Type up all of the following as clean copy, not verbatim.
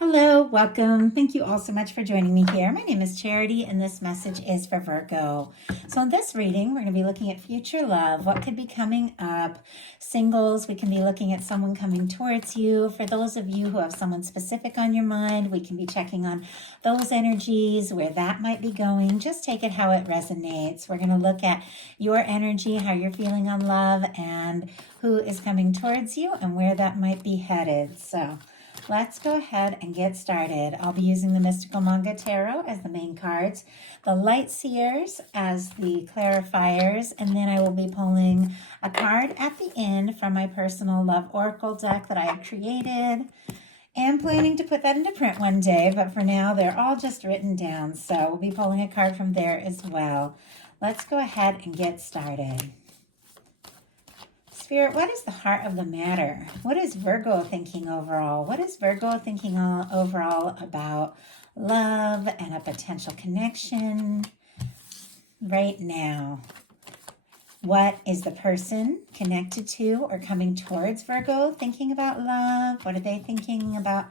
Hello, welcome. Thank you all so much for joining me here. My name is Charity, and this message is for Virgo. So, in this reading, we're going to be looking at future love, what could be coming up. Singles, we can be looking at someone coming towards you. For those of you who have someone specific on your mind, we can be checking on those energies, where that might be going. Just take it how it resonates. We're going to look at your energy, how you're feeling on love, and who is coming towards you, and where that might be headed. So, let's go ahead and get started. I'll be using the Mystical Manga Tarot as the main cards, the Light Seers as the clarifiers, and then I will be pulling a card at the end from my personal Love Oracle deck that I have created. And planning to put that into print one day, but for now they're all just written down, so we'll be pulling a card from there as well. Let's go ahead and get started. Spirit, what is the heart of the matter? What is Virgo thinking overall? What is Virgo thinking overall about love and a potential connection right now? What is the person connected to or coming towards Virgo thinking about love? What are they thinking about?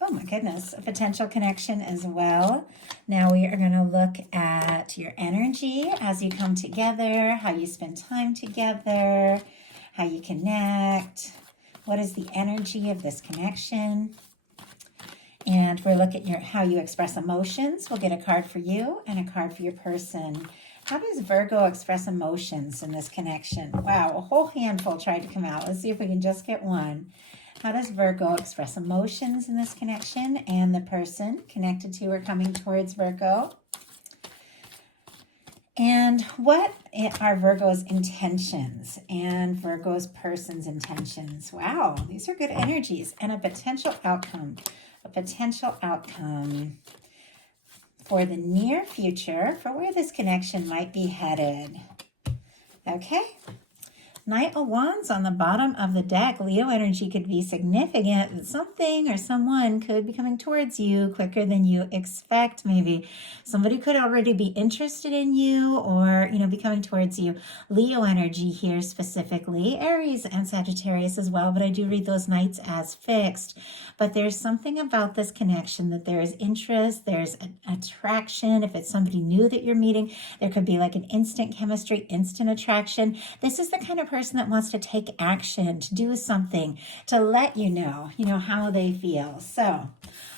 Oh my goodness, a potential connection as well. Now we are going to look at your energy as you come together, how you spend time together, how you connect, what is the energy of this connection. And we'll look at how you express emotions. We'll get a card for you and a card for your person. How does Virgo express emotions in this connection? Wow, a whole handful tried to come out. Let's see if we can just get one. How does Virgo express emotions in this connection and the person connected to or coming towards Virgo? And what are Virgo's intentions and Virgo's person's intentions? Wow, these are good energies. And a potential outcome for the near future, for where this connection might be headed. Okay. Knight of Wands on the bottom of the deck. Leo energy could be significant. Something or someone could be coming towards you quicker than you expect. Maybe somebody could already be interested in you or, be coming towards you. Leo energy here specifically. Aries and Sagittarius as well, but I do read those knights as fixed. But there's something about this connection that there is interest, there's attraction. If it's somebody new that you're meeting, there could be like an instant chemistry, instant attraction. This is the kind of person that wants to take action, to do something, to let you know how they feel. So,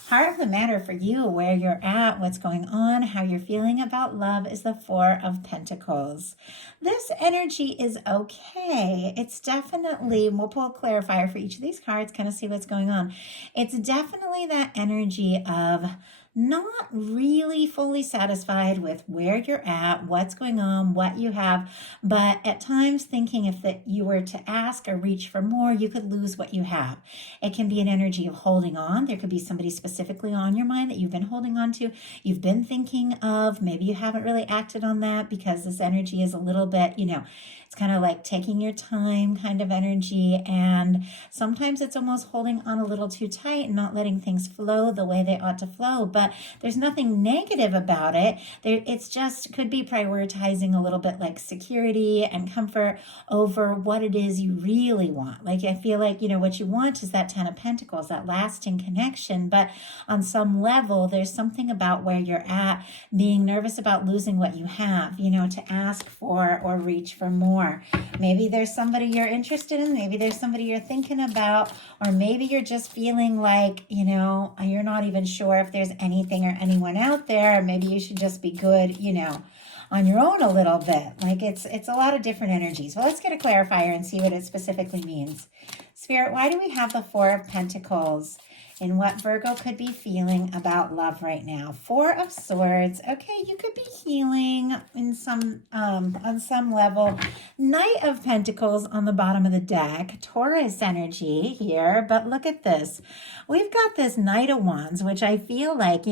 heart of the matter for you, where you're at, what's going on, how you're feeling about love is the Four of Pentacles. This energy is okay. It's definitely, we'll pull a clarifier for each of these cards, kind of see what's going on. It's definitely that energy of not really fully satisfied with where you're at, what's going on, what you have, but at times thinking if that you were to ask or reach for more, you could lose what you have. It can be an energy of holding on. There could be somebody specifically on your mind that you've been holding on to, you've been thinking of. Maybe you haven't really acted on that because this energy is a little bit, it's kind of like taking your time kind of energy, and sometimes it's almost holding on a little too tight and not letting things flow the way they ought to flow. But there's nothing negative about it. It's just could be prioritizing a little bit like security and comfort over what it is you really want. Like I feel like, what you want is that Ten of Pentacles, that lasting connection. But on some level, there's something about where you're at, being nervous about losing what you have, to ask for or reach for more. Maybe there's somebody you're interested in, maybe there's somebody you're thinking about, or maybe you're just feeling like, you're not even sure if there's anything or anyone out there, or maybe you should just be good, on your own a little bit. Like it's a lot of different energies. Well, let's get a clarifier and see what it specifically means. Spirit, why do we have the Four of Pentacles in what Virgo could be feeling about love right now? Four of Swords. Okay, you could be healing in on some level. Knight of Pentacles on the bottom of the deck. Taurus energy here, but look at this. We've got this Knight of Wands, which I feel like,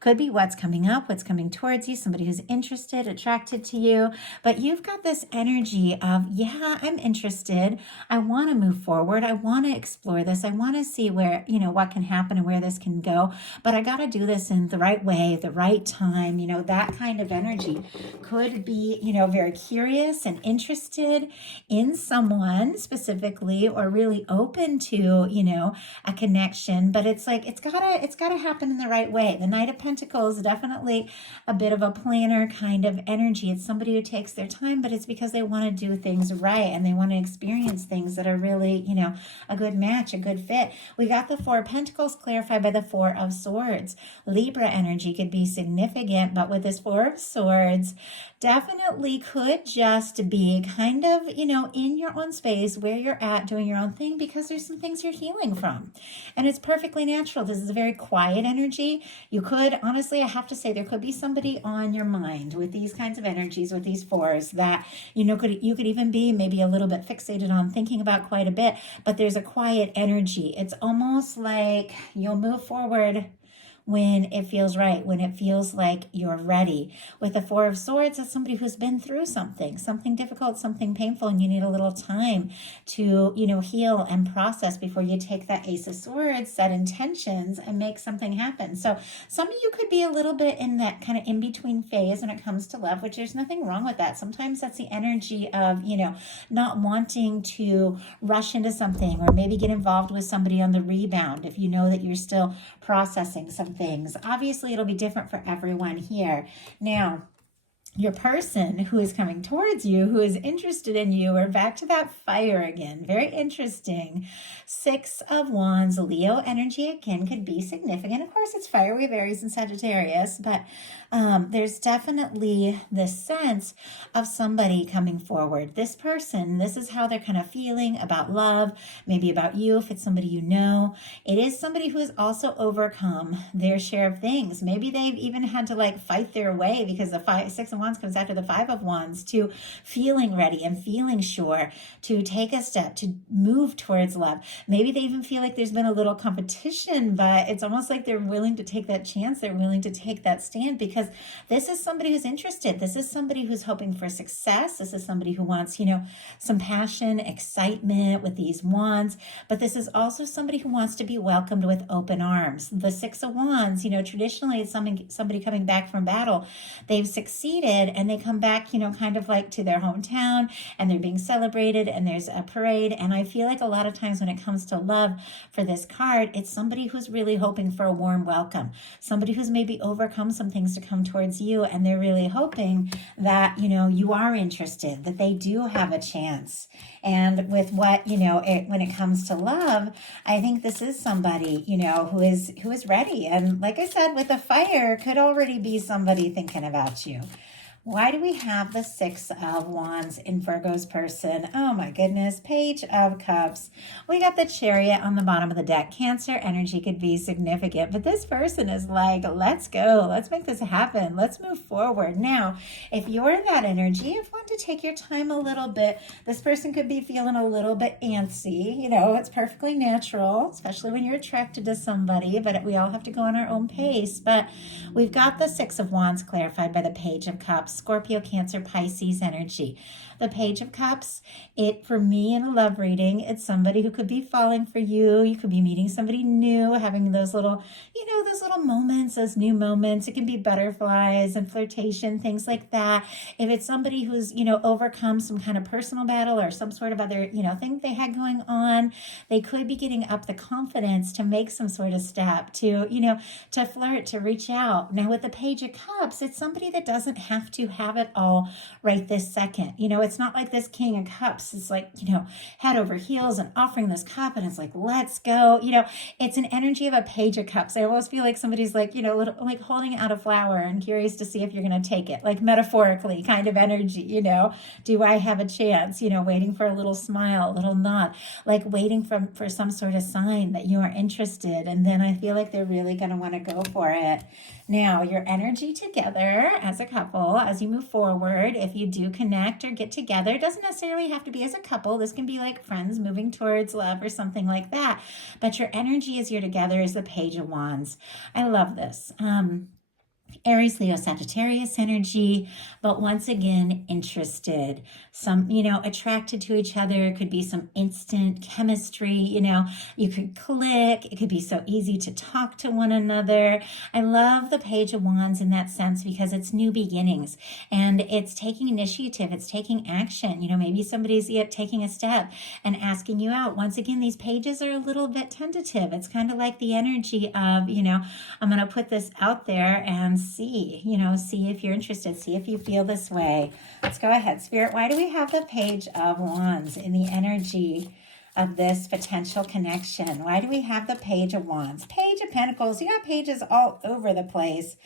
could be what's coming up, what's coming towards you, somebody who's interested, attracted to you. But you've got this energy of, yeah, I'm interested. I want to move forward. I want to explore this. I want to see where, what can happen happen and where this can go, but I got to do this in the right way, the right time. You know, that kind of energy could be, you know, very curious and interested in someone specifically, or really open to, you know, a connection, but it's like, it's gotta happen in the right way. The Knight of Pentacles is definitely a bit of a planner kind of energy. It's somebody who takes their time, but it's because they want to do things right and they want to experience things that are really, you know, a good match, a good fit. We got the Four of Pentacles clarified by the Four of Swords. Libra energy could be significant, but with this Four of Swords, definitely could just be kind of, you know, in your own space where you're at doing your own thing, because there's some things you're healing from. And it's perfectly natural. This is a very quiet energy. You could, honestly, I have to say, there could be somebody on your mind with these kinds of energies, with these fours, that, you know, you could even be maybe a little bit fixated on thinking about quite a bit, but there's a quiet energy. It's almost like you'll move forward when it feels right, when it feels like you're ready. With the Four of Swords, that's somebody who's been through something difficult, something painful, and you need a little time to, you know, heal and process before you take that Ace of Swords, set intentions, and make something happen. So some of you could be a little bit in that kind of in-between phase when it comes to love, which there's nothing wrong with that. Sometimes that's the energy of, you know, not wanting to rush into something, or maybe get involved with somebody on the rebound if you know that you're still processing some things. Obviously, it'll be different for everyone here. Now, your person who is coming towards you, who is interested in you, we're back to that fire again. Very interesting. Six of Wands, Leo energy again could be significant. Of course, it's fiery, Aries and Sagittarius, but there's definitely this sense of somebody coming forward. This person, this is how they're kind of feeling about love, maybe about you if it's somebody you know. It is somebody who has also overcome their share of things. Maybe they've even had to like fight their way, because the Six of Wands comes after the Five of Wands, to feeling ready and feeling sure to take a step, to move towards love. Maybe they even feel like there's been a little competition, but it's almost like they're willing to take that chance. They're willing to take that stand, because this is somebody who's interested. This is somebody who's hoping for success. This is somebody who wants, you know, some passion, excitement with these wands. But this is also somebody who wants to be welcomed with open arms. The Six of Wands, you know, traditionally it's somebody coming back from battle. They've succeeded and they come back, you know, kind of like to their hometown, and they're being celebrated and there's a parade. And I feel like a lot of times when it comes to love for this card, it's somebody who's really hoping for a warm welcome. Somebody who's maybe overcome some things to come towards you, and they're really hoping that, you know, you are interested, that they do have a chance. And with what, you know, when it comes to love, I think this is somebody, you know, who is ready. And like I said, with the fire, could already be somebody thinking about you. Why do we have the Six of Wands in Virgo's person? Oh my goodness. Page of Cups. We got the Chariot on the bottom of the deck. Cancer energy could be significant, but this person is like, let's go. Let's make this happen. Let's move forward. Now, if you're that energy, if you want to take your time a little bit, this person could be feeling a little bit antsy. You know, it's perfectly natural, especially when you're attracted to somebody, but we all have to go on our own pace. But we've got the Six of Wands clarified by the Page of Cups. Scorpio, Cancer, Pisces energy. The Page of Cups, for me in a love reading, it's somebody who could be falling for you. You could be meeting somebody new, having those little, you know, those little moments, those new moments. It can be butterflies and flirtation, things like that. If it's somebody who's, you know, overcome some kind of personal battle or some sort of other, you know, thing they had going on, they could be getting up the confidence to make some sort of step, to, you know, to flirt, to reach out. Now with the Page of Cups, it's somebody that doesn't have to have it all right this second. You know, it's not like this King of Cups. It's like, you know, head over heels and offering this cup, and it's like, let's go. You know, it's an energy of a Page of Cups. I almost feel like somebody's like, you know, little, like holding out a flower and curious to see if you're going to take it, like metaphorically kind of energy, you know, do I have a chance, you know, waiting for a little smile, a little nod, like waiting for some sort of sign that you are interested. And then I feel like they're really going to want to go for it. Now, your energy together as a couple, as you move forward, if you do connect or get together, it doesn't necessarily have to be as a couple. This can be like friends moving towards love or something like that. But your energy as you're together is the Page of Wands. I love this. Aries, Leo, Sagittarius energy, but once again, interested, some, attracted to each other. It could be some instant chemistry, you could click. It could be so easy to talk to one another. I love the Page of Wands in that sense because it's new beginnings and it's taking initiative. It's taking action. Maybe somebody's taking a step and asking you out. Once again, these pages are a little bit tentative. It's kind of like the energy of, I'm going to put this out there and see if you're interested, see if you feel this way. Let's go ahead. Spirit, why do we have the Page of Wands in the energy of this potential connection? Why do we have the Page of Wands? Page of Pentacles, you got pages all over the place.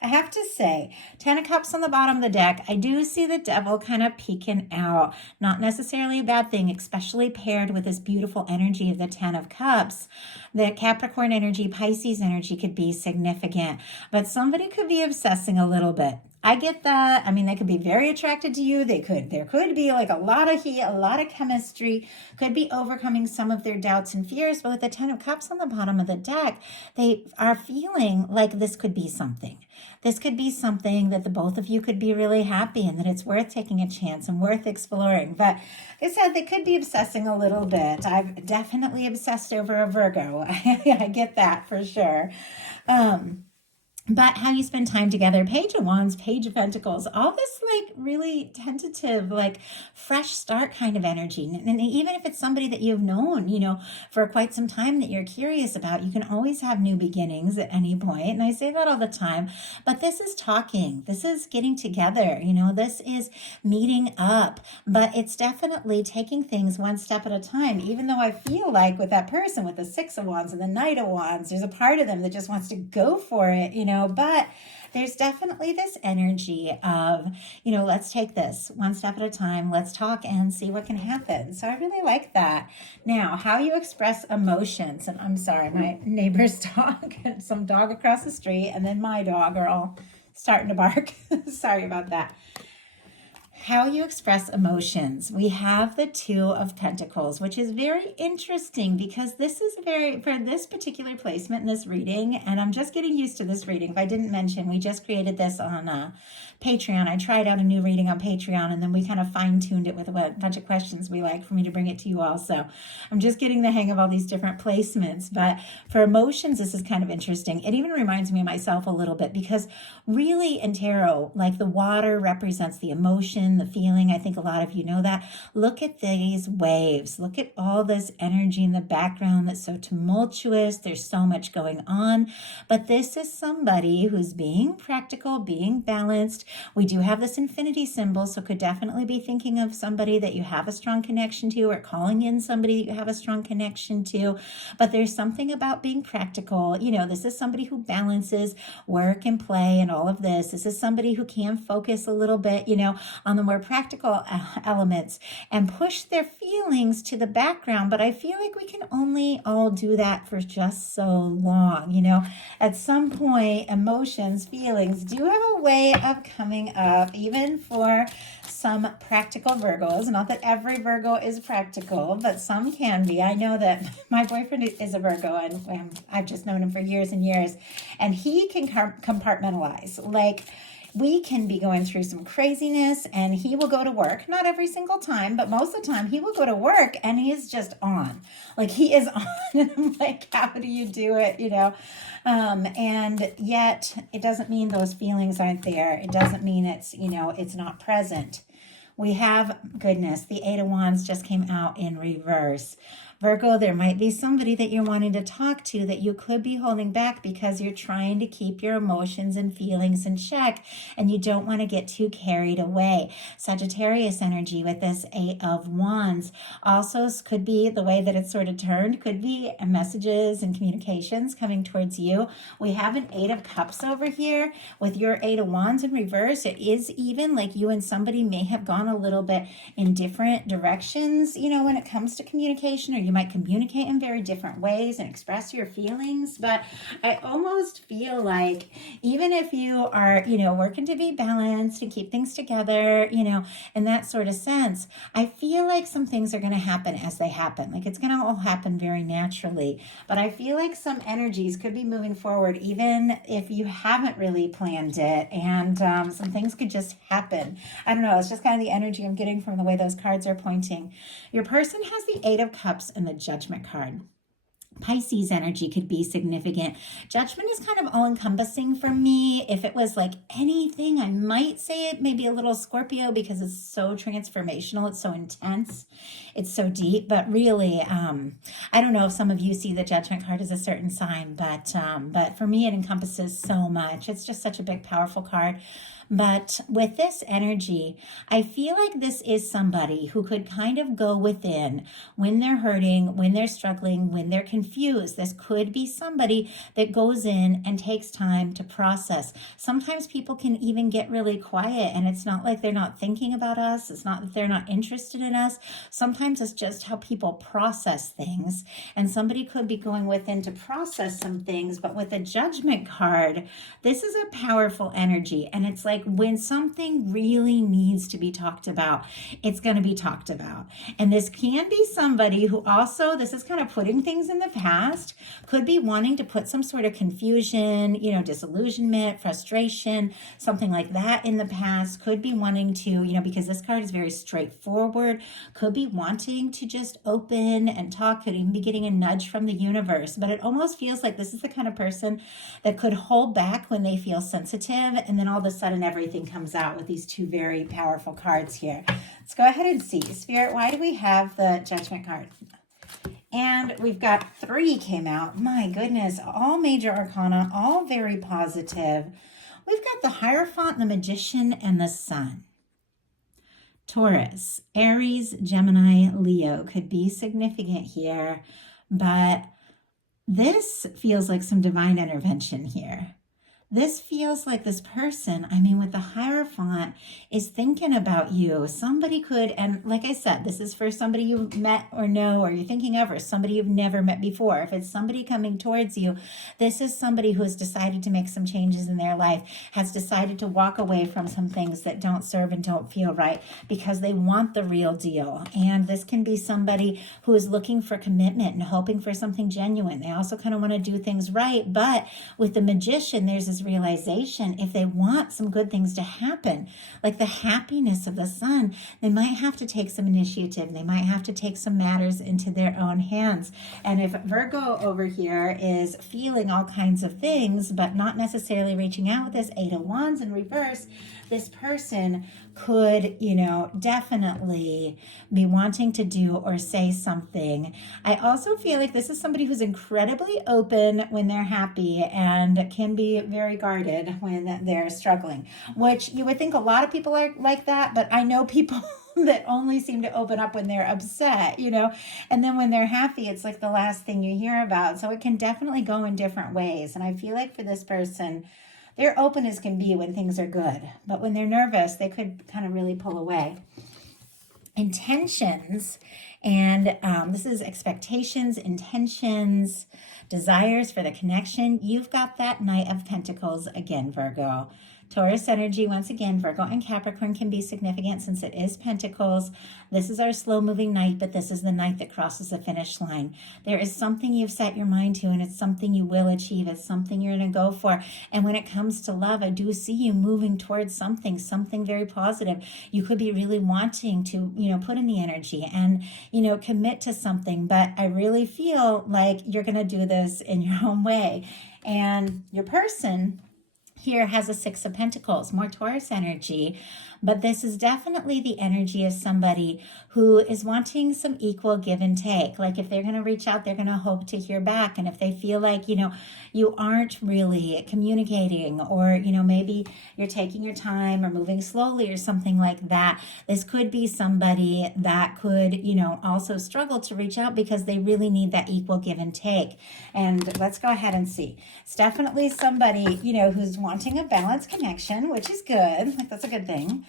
I have to say, 10 of Cups on the bottom of the deck, I do see the Devil kind of peeking out. Not necessarily a bad thing, especially paired with this beautiful energy of the 10 of Cups. The Capricorn energy, Pisces energy could be significant, but somebody could be obsessing a little bit. I get that. I mean, they could be very attracted to you. There could be like a lot of heat, a lot of chemistry, could be overcoming some of their doubts and fears. But with the 10 of Cups on the bottom of the deck, they are feeling like this could be something. This could be something that the both of you could be really happy and that it's worth taking a chance and worth exploring. But like I said, they could be obsessing a little bit. I've definitely obsessed over a Virgo. I get that for sure. But how you spend time together, Page of Wands, Page of Pentacles, all this like really tentative, like fresh start kind of energy. And even if it's somebody that you've known, for quite some time that you're curious about, you can always have new beginnings at any point. And I say that all the time, but this is talking, this is getting together, this is meeting up, but it's definitely taking things one step at a time. Even though I feel like with that person with the 6 of Wands and the Knight of Wands, there's a part of them that just wants to go for it, but there's definitely this energy of, let's take this one step at a time. Let's talk and see what can happen. So I really like that. Now, how you express emotions. And I'm sorry, my neighbor's dog and some dog across the street and then my dog are all starting to bark. Sorry about that. How you express emotions. We have the 2 of Pentacles, which is very interesting because this is for this particular placement in this reading, and I'm just getting used to this reading. If I didn't mention, we just created this on Patreon. I tried out a new reading on Patreon, and then we kind of fine-tuned it with a bunch of questions we like for me to bring it to you all. So I'm just getting the hang of all these different placements. But for emotions, this is kind of interesting. It even reminds me of myself a little bit because really in tarot, like the water represents the emotion, the feeling. I think a lot of you know that. Look at these waves. Look at all this energy in the background that's so tumultuous. There's so much going on. But this is somebody who's being practical, being balanced. We do have this infinity symbol, so could definitely be thinking of somebody that you have a strong connection to or calling in somebody that you have a strong connection to. But there's something about being practical. This is somebody who balances work and play and all of this. This is somebody who can focus a little bit, on the more practical elements and push their feelings to the background. But I feel like we can only all do that for just so long. At some point, emotions, feelings do have a way of coming up, even for some practical Virgos. Not that every Virgo is practical, but some can be. I know that my boyfriend is a Virgo, and I've just known him for years and years, and he can compartmentalize. Like, we can be going through some craziness and he will go to work, not every single time, but most of the time he will go to work and he is just on. Like, he is on. And I'm like, how do you do it? And yet it doesn't mean those feelings aren't there. It doesn't mean it's, it's not present. We have, goodness, the 8 of Wands just came out in reverse. Virgo, there might be somebody that you're wanting to talk to that you could be holding back because you're trying to keep your emotions and feelings in check and you don't want to get too carried away. Sagittarius energy with this 8 of Wands also could be the way that it's sort of turned, could be messages and communications coming towards you. We have an 8 of Cups over here with your 8 of Wands in reverse. It is even like you and somebody may have gone a little bit in different directions, when it comes to communication, or you might communicate in very different ways and express your feelings. But I almost feel like even if you are, working to be balanced and keep things together, in that sort of sense, I feel like some things are going to happen as they happen. Like it's going to all happen very naturally. But I feel like some energies could be moving forward even if you haven't really planned it, and some things could just happen. I don't know. It's just kind of the energy I'm getting from the way those cards are pointing. Your person has the Eight of Cups and the Judgment card. Pisces energy could be significant. Judgment is kind of all-encompassing for me. If it was like anything, I might say it maybe a little Scorpio because it's so transformational. It's so intense. It's so deep. But really, I don't know if some of you see the Judgment card as a certain sign, but for me, it encompasses so much. It's just such a big, powerful card. But with this energy, I feel like this is somebody who could kind of go within when they're hurting, when they're struggling, when they're confused. This could be somebody that goes in and takes time to process. Sometimes people can even get really quiet, and it's not like they're not thinking about us. It's not that they're not interested in us. Sometimes it's just how people process things. And somebody could be going within to process some things. But with the Judgment card, this is a powerful energy. And it's like, when something really needs to be talked about, it's going to be talked about. And this can be somebody who also, this is kind of putting things in the past, could be wanting to put some sort of confusion, disillusionment, frustration, something like that in the past, could be wanting to, because this card is very straightforward, could be wanting to just open and talk, could even be getting a nudge from the universe. But it almost feels like this is the kind of person that could hold back when they feel sensitive, and then all of a sudden everything comes out with these two very powerful cards here. Let's go ahead and see. Spirit, why do we have the Judgment card? And we've got 3 came out. My goodness, all major arcana, all very positive. We've got the Hierophant, the Magician, and the Sun. Taurus, Aries, Gemini, Leo could be significant here, but this feels like some divine intervention here. This feels like this person, with the Hierophant, is thinking about you. Somebody could, and like I said, this is for somebody you've met or know, or you're thinking of, or somebody you've never met before. If it's somebody coming towards you, this is somebody who has decided to make some changes in their life, has decided to walk away from some things that don't serve and don't feel right because they want the real deal. And this can be somebody who is looking for commitment and hoping for something genuine. They also kind of want to do things right. But with the Magician, there's this realization, if they want some good things to happen, like the happiness of the Sun, they might have to take some initiative. They might have to take some matters into their own hands. And if Virgo over here is feeling all kinds of things, but not necessarily reaching out with this Eight of Wands in reverse, this person could, definitely be wanting to do or say something. I also feel like this is somebody who's incredibly open when they're happy and can be very guarded when they're struggling, which you would think a lot of people are like that, but I know people that only seem to open up when they're upset, and then when they're happy, it's like the last thing you hear about. So it can definitely go in different ways. And I feel like for this person, they're open as can be when things are good, but when they're nervous, they could kind of really pull away. Intentions, and this is expectations, intentions, desires for the connection. You've got that Knight of Pentacles again, Virgo. Taurus energy, once again, Virgo and Capricorn can be significant since it is Pentacles. This is our slow-moving knight, but this is the knight that crosses the finish line. There is something you've set your mind to, and it's something you will achieve. It's something you're going to go for. And when it comes to love, I do see you moving towards something very positive. You could be really wanting to, put in the energy and, commit to something. But I really feel like you're going to do this in your own way. And your person here has a Six of Pentacles, more Taurus energy, but this is definitely the energy of somebody who is wanting some equal give and take. Like if they're going to reach out, they're going to hope to hear back. And if they feel like, you aren't really communicating, or, maybe you're taking your time or moving slowly or something like that, this could be somebody that could, also struggle to reach out because they really need that equal give and take. And let's go ahead and see. It's definitely somebody, who's wanting a balanced connection, which is good. Like that's a good thing.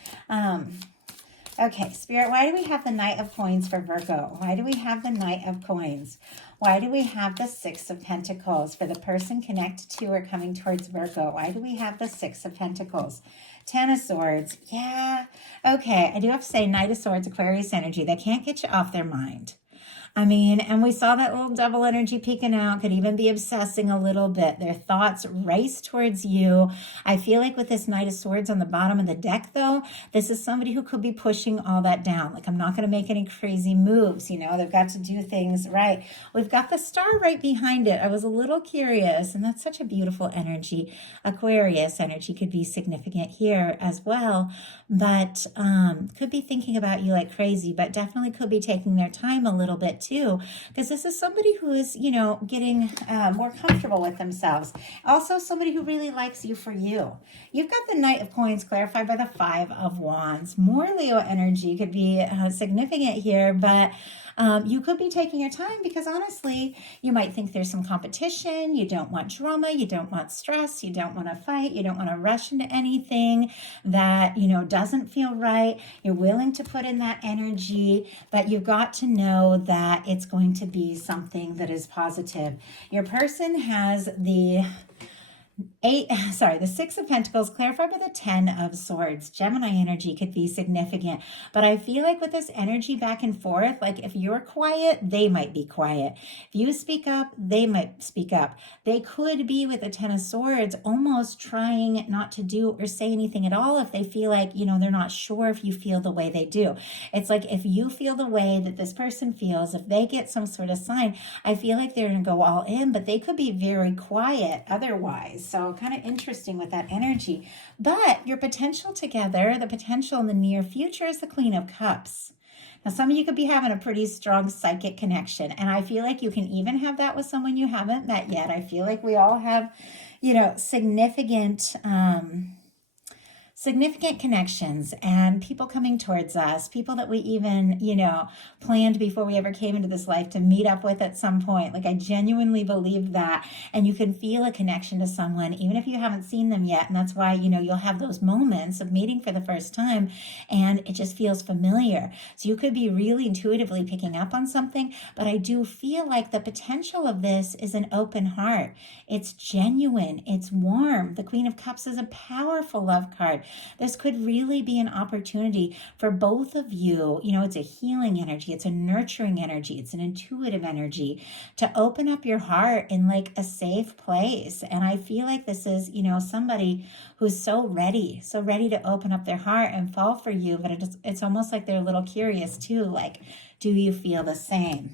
Okay, Spirit, why do we have the Knight of Coins for Virgo? Why do we have the Knight of Coins? Why do we have the Six of Pentacles for the person connected to or coming towards Virgo? Why do we have the Six of Pentacles? Ten of Swords. Yeah. Okay, I do have to say Knight of Swords, Aquarius energy. They can't get you off their mind. I mean, and we saw that little devil energy peeking out, could even be obsessing a little bit. Their thoughts race towards you. I feel like with this Knight of Swords on the bottom of the deck, though, this is somebody who could be pushing all that down. Like, I'm not going to make any crazy moves. You know, they've got to do things right. We've got the star right behind it. I was a little curious, and that's such a beautiful energy. Aquarius energy could be significant here as well, but could be thinking about you like crazy, but definitely could be taking their time a little bit too, because this is somebody who is, you know, getting more comfortable with themselves. Also somebody who really likes you for you. You've got the Knight of Coins clarified by the Five of Wands. More Leo energy could be significant here, but you could be taking your time because honestly, you might think there's some competition. You don't want drama. You don't want stress. You don't want to fight. You don't want to rush into anything that, you know, doesn't feel right. You're willing to put in that energy, but you've got to know that it's going to be something that is positive. Your person has the the Six of Pentacles clarified by the Ten of Swords. Gemini energy could be significant, but I feel like with this energy back and forth, like if you're quiet, they might be quiet. If you speak up, they might speak up. They could be with the Ten of Swords almost trying not to do or say anything at all if they feel like, you know, they're not sure if you feel the way they do. It's like if you feel the way that this person feels, if they get some sort of sign, I feel like they're going to go all in, but they could be very quiet otherwise. So kind of interesting with that energy. But your potential together, the potential in the near future is the Queen of Cups. Now, some of you could be having a pretty strong psychic connection. And I feel like you can even have that with someone you haven't met yet. I feel like we all have, you know, significant connections and people coming towards us, people that we even, you know, planned before we ever came into this life to meet up with at some point. Like I genuinely believe that. And you can feel a connection to someone, even if you haven't seen them yet. And that's why, you know, you'll have those moments of meeting for the first time and it just feels familiar. So you could be really intuitively picking up on something, but I do feel like the potential of this is an open heart. It's genuine. It's warm. The Queen of Cups is a powerful love card. This could really be an opportunity for both of you. You know, it's a healing energy. It's a nurturing energy. It's an intuitive energy to open up your heart in like a safe place. And I feel like this is, you know, somebody who's so ready to open up their heart and fall for you. But it's almost like they're a little curious too. Like, do you feel the same?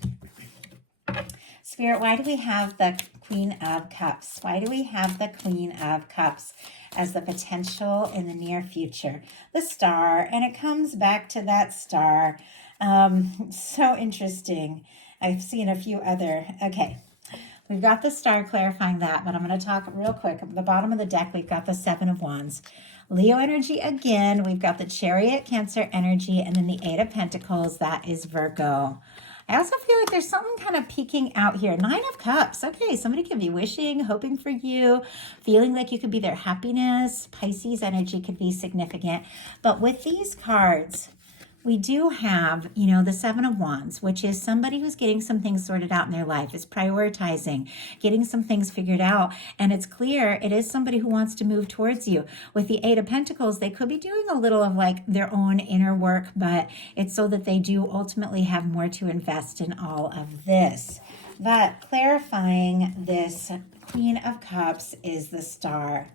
Spirit, why do we have the Queen of Cups? Why do we have the Queen of Cups as the potential in the near future? The star, and it comes back to that star. So interesting. I've seen a few other, okay. We've got the star clarifying that, but I'm going to talk real quick. At the bottom of the deck, we've got the Seven of Wands. Leo energy again. We've got the Chariot, Cancer energy, and then the Eight of Pentacles. That is Virgo. I also feel like there's something kind of peeking out here. Nine of Cups. Okay, somebody could be wishing, hoping for you, feeling like you could be their happiness. Pisces energy could be significant. But with these cards, we do have, you know, the Seven of Wands, which is somebody who's getting some things sorted out in their life, is prioritizing, getting some things figured out. And it's clear it is somebody who wants to move towards you. With the Eight of Pentacles, they could be doing a little of like their own inner work, but it's so that they do ultimately have more to invest in all of this. But clarifying this Queen of Cups is the star.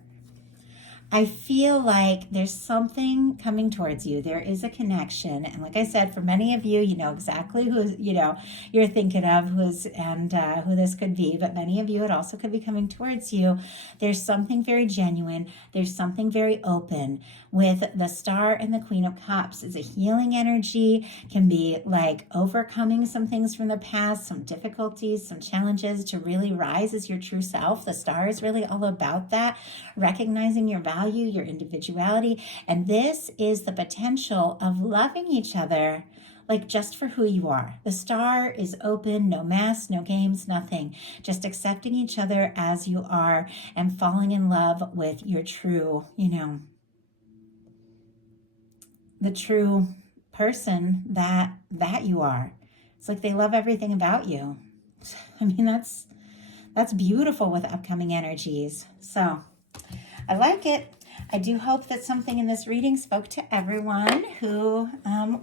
I feel like there's something coming towards you. There is a connection. And like I said, for many of you, you know exactly who, you know, you're thinking of who this could be. But many of you, it also could be coming towards you. There's something very genuine. There's something very open with the star and the Queen of Cups. It's a healing energy, can be like overcoming some things from the past, some difficulties, some challenges to really rise as your true self. The star is really all about that, recognizing your value, your individuality. And this is the potential of loving each other like just for who you are. The star is open, no masks, no games, nothing. Just accepting each other as you are and falling in love with your true, you know, the true person that you are. It's like they love everything about you. I mean, that's beautiful with upcoming energies. So I like it. I do hope that something in this reading spoke to everyone who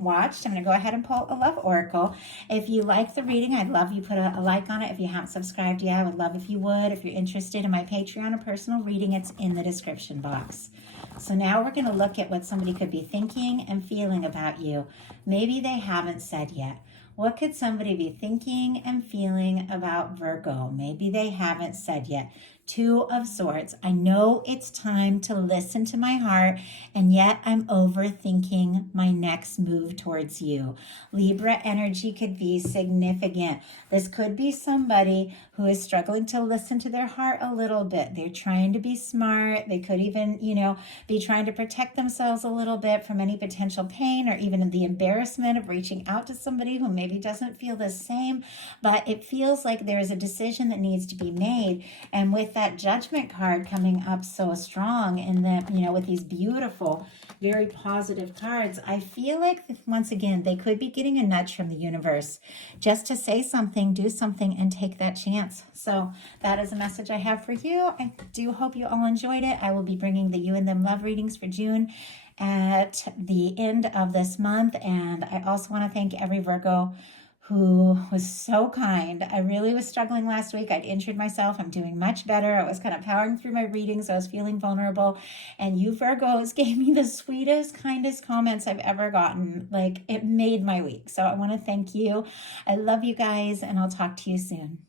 watched. I'm going to go ahead and pull a love oracle. If you like the reading, I'd love you put a like on it. If you haven't subscribed yet, I would love if you would. If you're interested in my Patreon or personal reading, it's in the description box. So now we're going to look at what somebody could be thinking and feeling about you. Maybe they haven't said yet. What could somebody be thinking and feeling about Virgo? Maybe they haven't said yet. Two of Swords. I know it's time to listen to my heart, and yet I'm overthinking my next move towards you. Libra energy could be significant. This could be somebody who is struggling to listen to their heart a little bit. They're trying to be smart. They could even, be trying to protect themselves a little bit from any potential pain or even the embarrassment of reaching out to somebody who maybe doesn't feel the same, but it feels like there is a decision that needs to be made. And with that Judgment card coming up so strong, and then, with these beautiful, very positive cards, I feel like, once again, they could be getting a nudge from the universe just to say something, do something, and take that chance. So that is a message I have for you. I do hope you all enjoyed it. I will be bringing the You and Them love readings for June at the end of this month. And I also want to thank every Virgo who was so kind. I really was struggling last week. I'd injured myself. I'm doing much better. I was kind of powering through my readings. I was feeling vulnerable. And you Virgos gave me the sweetest, kindest comments I've ever gotten. Like, it made my week. So I want to thank you. I love you guys, and I'll talk to you soon.